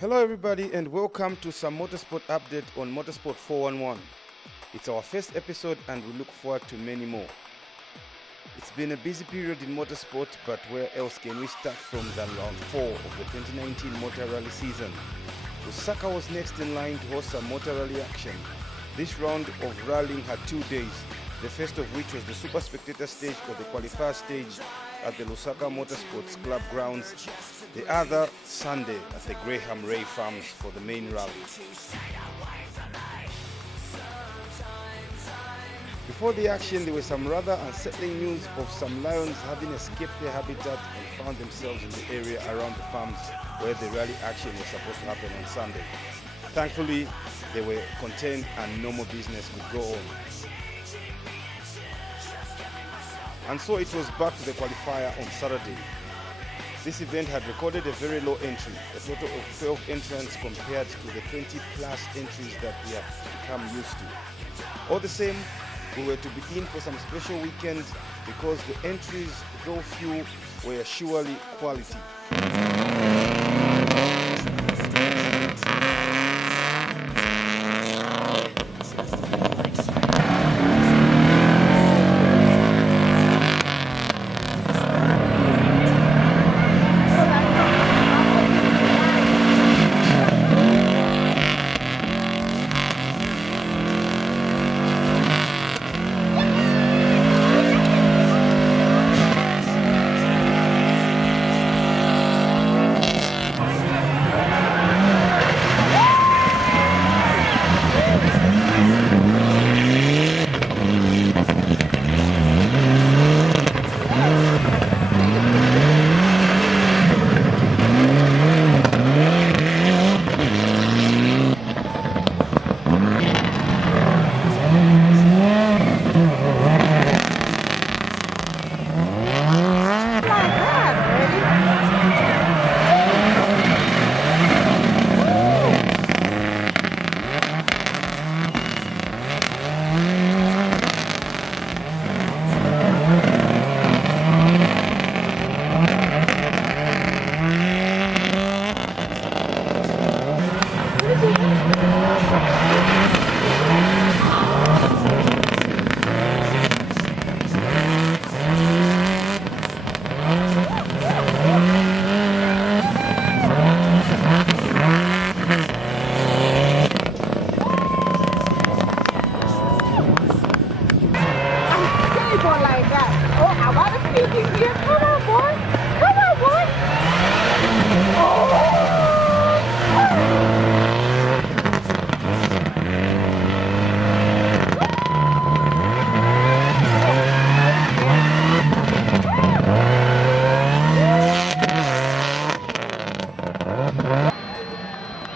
Hello everybody and welcome to some motorsport update on Motorsport 411. It's our first episode and we look forward to many more. It's been a busy period in motorsport, but where else can we start from than round 4 of the 2019 Motor Rally season? Osaka was next in line to host some Motor Rally action. This round of rallying had 2 days, the first of which was the Super Spectator stage or the qualifier stage at the Lusaka Motorsports Club grounds, the other Sunday at the Graham Ray Farms for the main rally. Before the action, there were some rather unsettling news of some lions having escaped their habitat and found themselves in the area around the farms where the rally action was supposed to happen on Sunday. Thankfully, they were contained and normal business could go on. And so it was back to the qualifier on Saturday. This event had recorded a very low entry, a total of 12 entrants compared to the 20 plus entries that we have become used to. All the same, we were to be in for some special weekend because the entries, though few, were surely quality.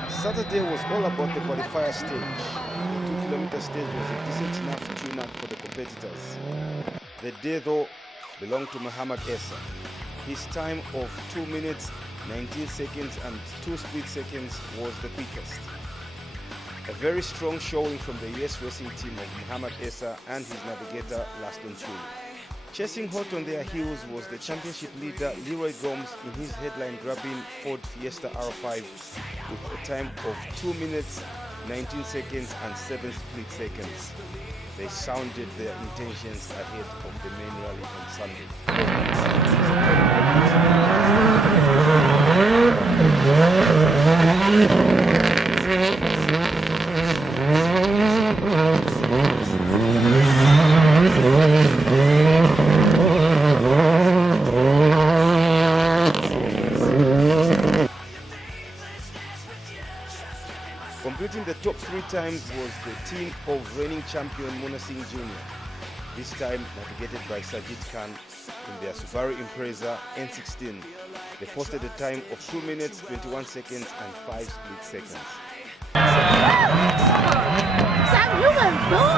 Saturday was all about the qualifier stage. The 2-kilometer stage was a decent enough tune-up for the competitors. The day though belonged to Muhammad Essa. His time of 2 minutes, 19 seconds and 2 split seconds was the quickest. A very strong showing from the US racing team of Muhammad Essa and his navigator Laston Chuli. Chasing hot on their heels was the championship leader Leroy Gomes in his headline-grabbing Ford Fiesta R5 with a time of 2 minutes, 19 seconds and 7 split seconds. They sounded their intentions ahead of the main rally on Sunday. Completing the top 3 times was the team of reigning champion Mona Singh Jr., this time navigated by Sajid Khan in their Subaru Impreza N16. They posted a time of 2 minutes, 21 seconds and 5 split seconds. Sam, you went through?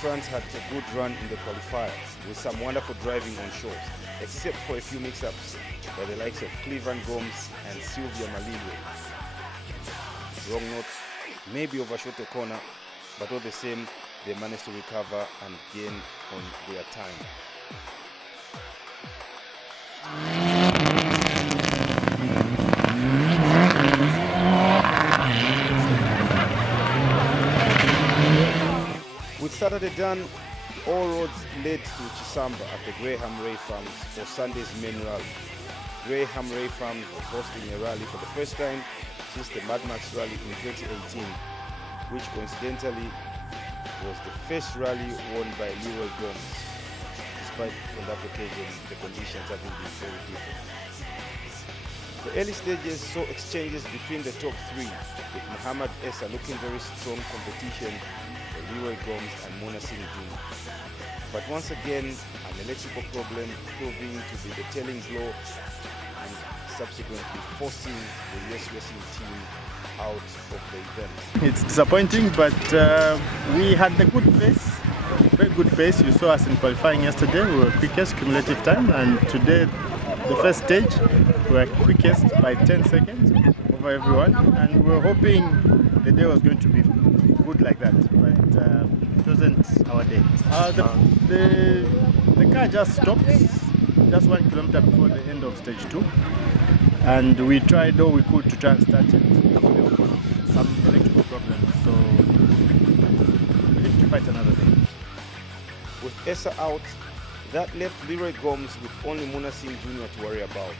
Trans had a good run in the qualifier with some wonderful driving on shores, except for a few mix-ups by the likes of Cleveland Gomes and Sylvia Malilwe. Wrong notes, maybe overshot a corner, but all the same, they managed to recover and gain on their time. With Saturday done, all roads led to Chisamba at the Graham Ray Farms for Sunday's main rally. Graham Ray Farms was hosting a rally for the first time since the Mad Max rally in 2018, which coincidentally was the first rally won by Leroy Gomes, despite on that occasion the conditions having been very different. The early stages saw exchanges between the top three, with Muhammad Essa looking very strong competition for Leroy Gomes and Muna Singh Jr. But once again, an electrical problem proving to be the telling blow and subsequently forcing the US Racing team out of the event. It's disappointing, but we had a good pace, very good pace. You saw us in qualifying yesterday. We were quickest cumulative time, and today, the first stage, we were quickest by 10 seconds over everyone. And we were hoping the day was going to be good like that, but it wasn't our day. The car just stopped just 1 kilometer before the end of stage 2, and we tried all we could to try and start it. Some electrical problems, so we need to fight another day. With Essa out, that left Leroy Gomes with only Muna Singh Jr. to worry about.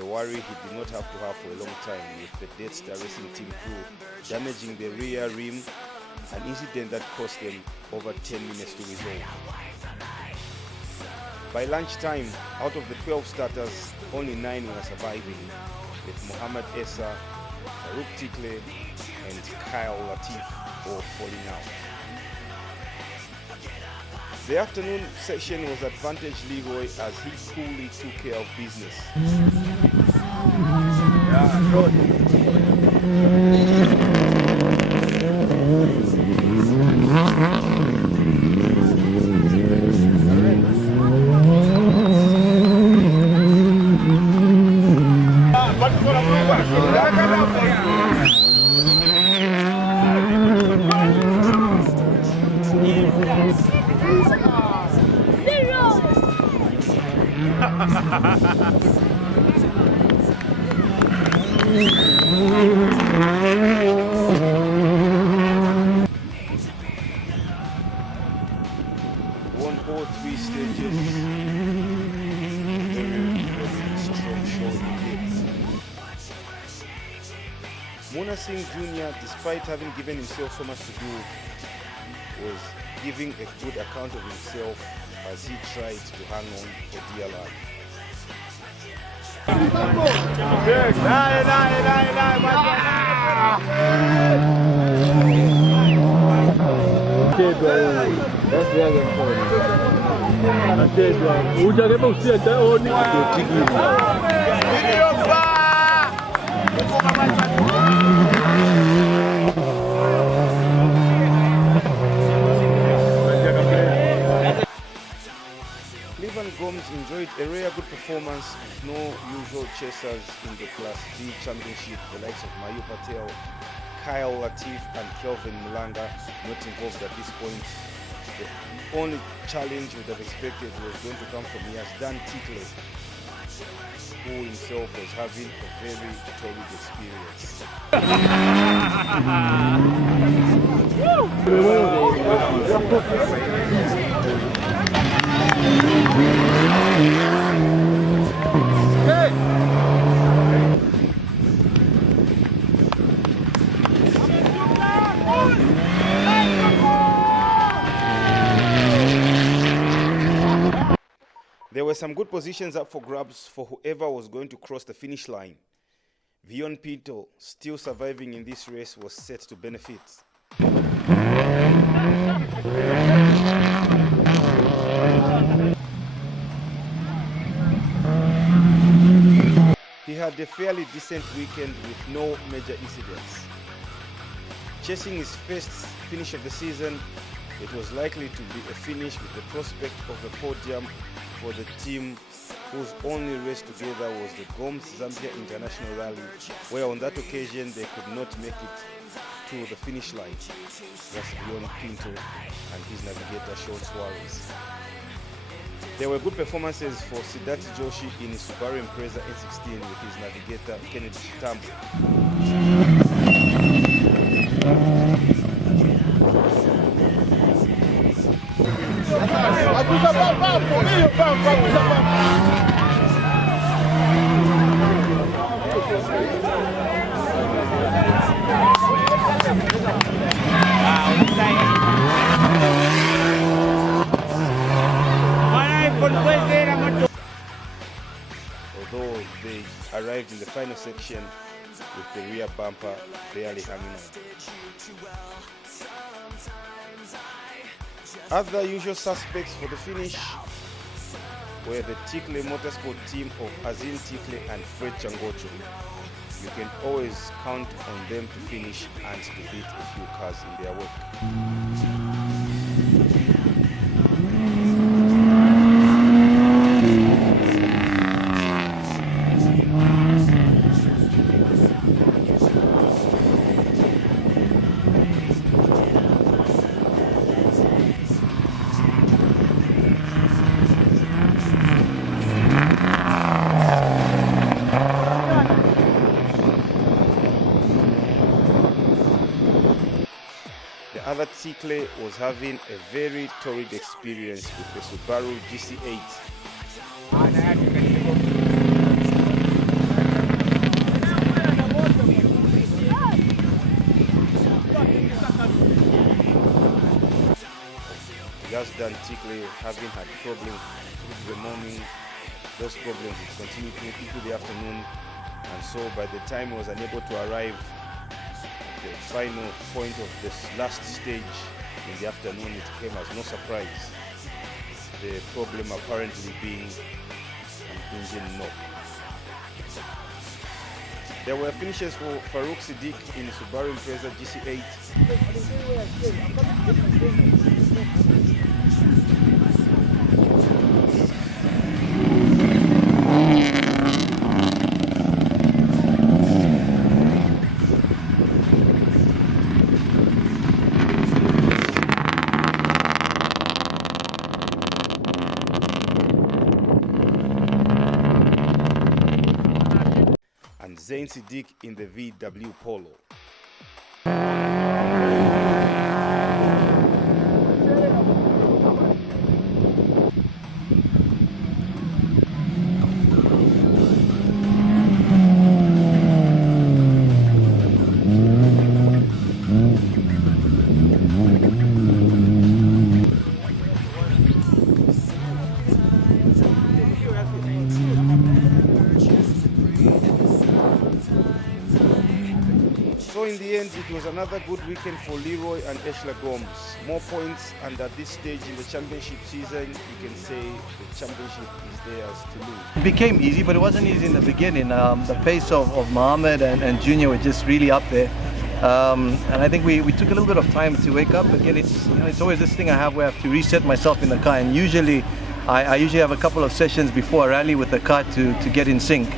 A worry he did not have to have for a long time, with the Death Star Racing team crew damaging the rear rim, an incident that cost them over 10 minutes to resolve. By lunchtime, out of the 12 starters, only 9 were surviving, with Muhammad Essa, Farouk Tikle and Kyle Latif all falling out. The afternoon session was advantage Leroy as he coolly took care of business. Won all 3 stages. Very strong showing indeed. Muna Singh Jr., despite having given himself so much to do, was giving a good account of himself as he tried to hang on for dear life. Cleveland Gomes enjoyed a rare good performance with no usual chasers in the Class D championship, the likes of Mayu Patel, Kyle Latif and Kelvin Mulanga not involved at this point. The only challenge we would have expected was going to come from Yazdan Tikle, who himself was having a very torrid experience. There were some good positions up for grabs for whoever was going to cross the finish line. Vion Pinto, still surviving in this race, was set to benefit. He had a fairly decent weekend with no major incidents. Chasing his first finish of the season, it was likely to be a finish with the prospect of a podium for the team whose only race together was the Gomes Zambia International Rally, where on that occasion they could not make it to the finish line. That's Leon Pinto and his navigator Sean Suarez. There were good performances for Siddharth Joshi in his Subaru Impreza N16 with his navigator Kennedy Chitambo. Although they arrived in the final section with the rear bumper barely hanging on. Other usual suspects for the finish were the Tikle Motorsport team of Azim Tikle and Fred Changocho. You can always count on them to finish and to beat a few cars in their work. The other Tikle was having a very torrid experience with the Subaru GC8. Yazdan Tikle having had problems through the morning, those problems would continue into the afternoon, and so by the time he was unable to arrive the final point of this last stage in the afternoon, it came as no surprise. The problem apparently being an engine knock. There were finishes for Farouk Siddiq in Subaru Impreza GC8. And Zain Siddiq in the VW Polo. So in the end, it was another good weekend for Leroy and Eshla Gomes. More points, and at this stage in the championship season, you can say the championship is theirs to lose. It became easy, but it wasn't easy in the beginning. The pace of Mohammed and Junior were just really up there. And I think we took a little bit of time to wake up. Again, it's always this thing I have where I have to reset myself in the car, and usually I usually have a couple of sessions before a rally with the car to get in sync.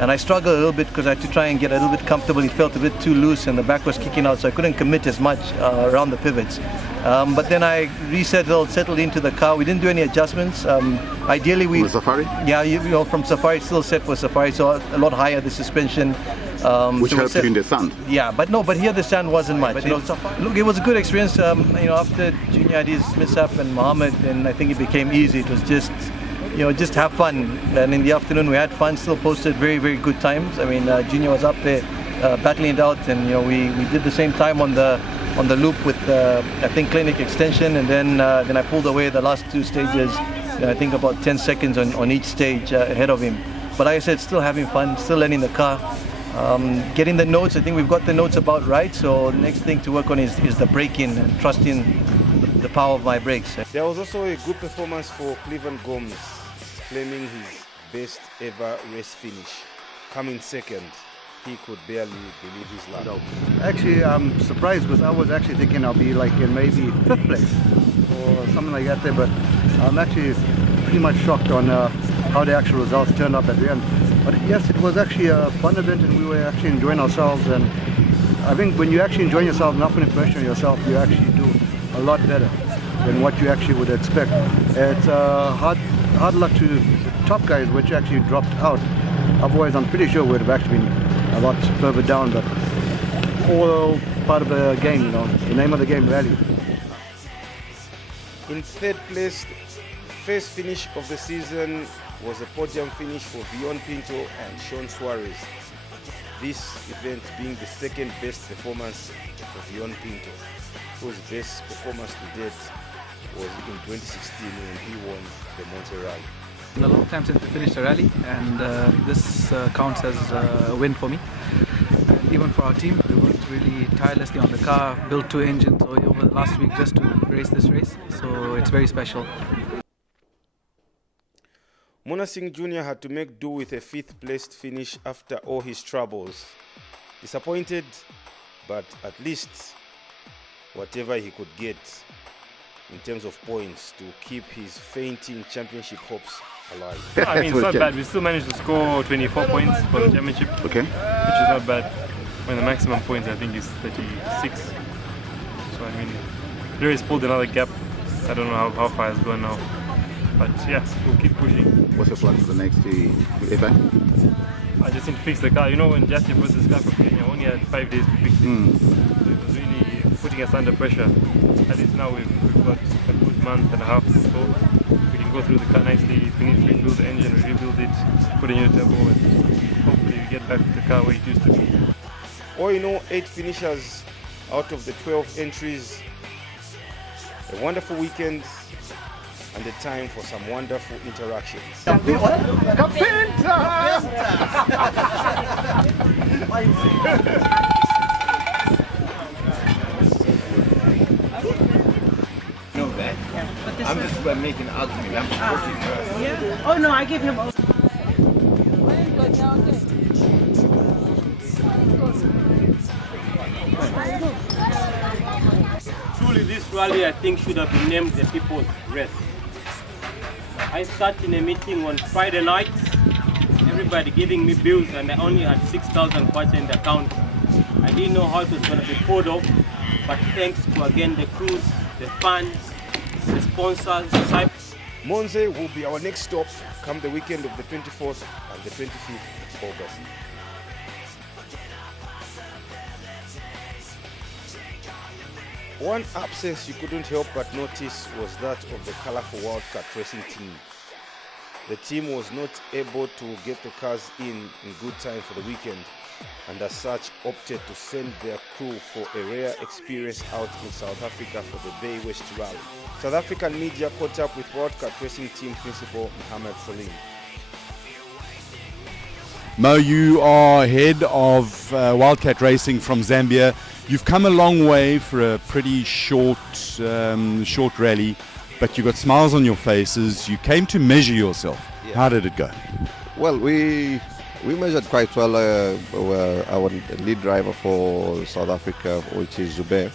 And I struggled a little bit because I had to try and get a little bit comfortable. It felt a bit too loose and the back was kicking out, so I couldn't commit as much around the pivots. But then I settled into the car. We didn't do any adjustments. Ideally, From Safari? Yeah, you know, from Safari, it's still set for Safari, so a lot higher the suspension. Which helped you in the sand? Yeah, but here the sand wasn't much. But, you know, look, it was a good experience. You know, after Junior had his mishap and Mohammed, then I think it became easy. It was just, you know, just have fun. And in the afternoon we had fun, still posted very, very good times. I mean, Junior was up there battling it out, and you know, we did the same time on the loop with I think Clinic Extension, and then I pulled away the last two stages. I think about 10 seconds on each stage ahead of him. But like I said, still having fun, still learning the car. Getting the notes, I think we've got the notes about right, so the next thing to work on is the braking and trusting the power of my brakes. There was also a good performance for Cleveland Gomes, claiming his best ever race finish. Coming second, he could barely believe his luck. Actually, I'm surprised because I was actually thinking I'll be like in maybe 5th place. or something like that there, but I'm actually pretty much shocked on how the actual results turned up at the end. But yes, it was actually a fun event and we were actually enjoying ourselves, and I think when you actually enjoy yourself, not putting pressure on yourself, you actually do a lot better than what you actually would expect. It's hard luck to the top guys, which actually dropped out. Otherwise, I'm pretty sure we'd have actually been a lot further down, but all part of the game, you know, the name of the game, rally. In third place, the first finish of the season was a podium finish for Vion Pinto and Sean Suarez. This event being the second best performance for Vion Pinto, whose best performance to date was in 2016 when he won the Monte Rally. It's been a long time since we finished a rally, and this counts as a win for me. And even for our team, we worked really tirelessly on the car, built 2 engines over the last week just to race this race, so it's very special. Mona Singh Jr. had to make do with a 5th placed finish after all his troubles. Disappointed, but at least whatever he could get in terms of points to keep his fainting championship hopes alive. I mean, it's not bad. We still managed to score 24 points for the championship, Okay. which is not bad. When the maximum points, I think, is 36. So, I mean, Larry's pulled another gap. I don't know how far it's going now. But yeah, we'll keep pushing. What's your plan for the next event? I just need to fix the car. You know, when Justin brought this car from Kenya, I only had 5 days to fix it. So it was really putting us under pressure. At least now we've got a good month and a half or so. We can go through the car nicely. If we need to rebuild the engine, we rebuild it, put a new turbo, and hopefully we get back to the car where it used to be. All in all, 8 finishers out of the 12 entries. A wonderful weekend and a time for some wonderful interactions. I'm just making an argument. I'm supporting her. Yeah. Oh no, I give him. Truly, this rally, I think, should have been named the People's Race. I sat in a meeting on Friday night, everybody giving me bills, and I only had 6,000 kwacha in the account. I didn't know how it was going to be pulled off, but thanks to, again, the crews, the fans, the sponsors, the Monze will be our next stop come the weekend of the 24th and the 25th of August. One absence you couldn't help but notice was that of the Colourful Wildcat Racing team. The team was not able to get the cars in good time for the weekend, and as such opted to send their crew for a rare experience out in South Africa for the Bay West Rally. South African media caught up with Wildcat Racing team principal Mohammed Salim. Mo, you are head of Wildcat Racing from Zambia. You've come a long way for a pretty short rally, but you got smiles on your faces. You came to measure yourself. Yeah. How did it go? Well, we measured quite well. Our lead driver for South Africa, which is Zubair,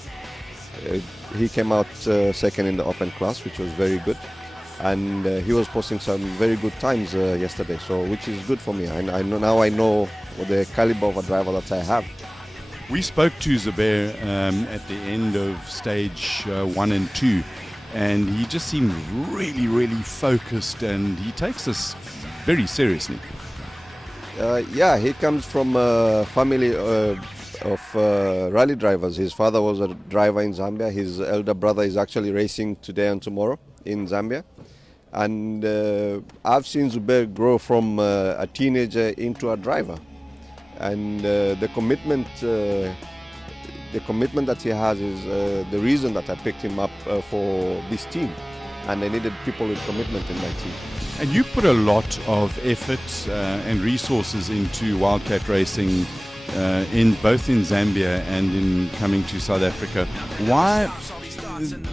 he came out second in the open class, which was very good. And he was posting some very good times yesterday, so which is good for me. I know the caliber of a driver that I have. We spoke to Zubair at the end of stage 1 and 2, and he just seemed really, really focused, and he takes this very seriously. Yeah, he comes from a family of rally drivers. His father was a driver in Zambia. His elder brother is actually racing today and tomorrow in Zambia. And I've seen Zubair grow from a teenager into a driver. And the commitment that he has is the reason that I picked him up for this team. And I needed people with commitment in my team. And you put a lot of effort and resources into Wildcat Racing, both in Zambia and in coming to South Africa. Why?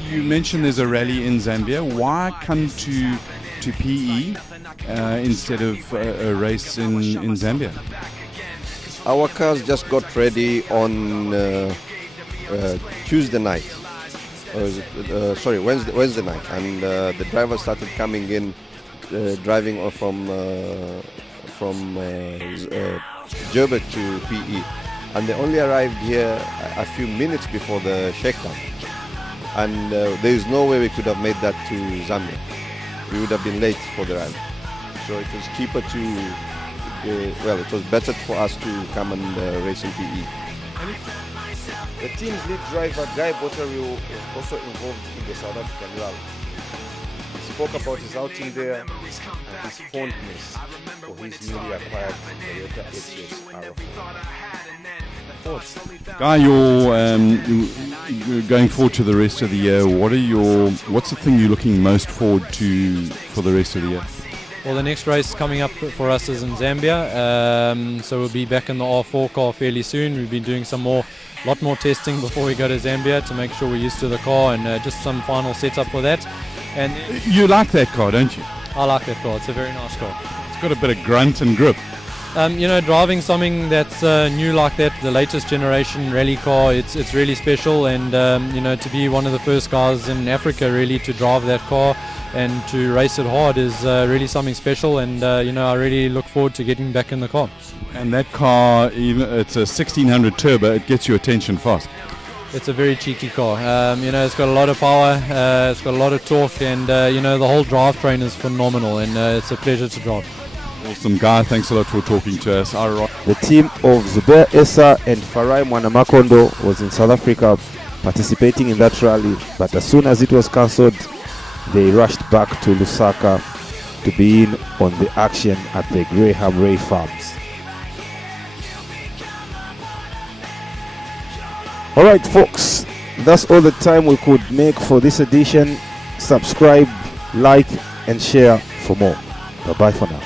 You mentioned there's a rally in Zambia. Why come to PE instead of a race in Zambia? Our cars just got ready on Tuesday night, Wednesday night, and the driver started coming in, driving from Joburg to PE, and they only arrived here a few minutes before the shakedown, and there is no way we could have made that to Zambia. We would have been late for the ride, so it was cheaper to, it was better for us to come and race in PE. The team's lead driver, Guy Botterill, was also involved in the South African rally. He spoke about his outing there and his fondness for his newly acquired Toyota Etios R4. Guy, you're going forward to the rest of the year. What's the thing you're looking most forward to for the rest of the year? Well, the next race coming up for us is in Zambia, so we'll be back in the R4 car fairly soon. We've been doing lot more testing before we go to Zambia to make sure we're used to the car, and just some final setup for that. And you like that car, don't you? I like that car. It's a very nice car. It's got a bit of grunt and grip. Driving something that's new like that, the latest generation rally car, it's really special, and to be one of the first guys in Africa really to drive that car and to race it hard is really something special, and I really look forward to getting back in the car. And that car, it's a 1600 turbo, it gets your attention fast. It's a very cheeky car. It's got a lot of power, it's got a lot of torque, and the whole drivetrain is phenomenal, and it's a pleasure to drive. Awesome, Guy. Thanks a lot for talking to us. The team of Zubair Essa and Farai Mwanamakondo was in South Africa participating in that rally, but as soon as it was cancelled, they rushed back to Lusaka to be in on the action at the Graham Ray Farms. Alright folks, that's all the time we could make for this edition. Subscribe, like and share for more. Bye bye for now.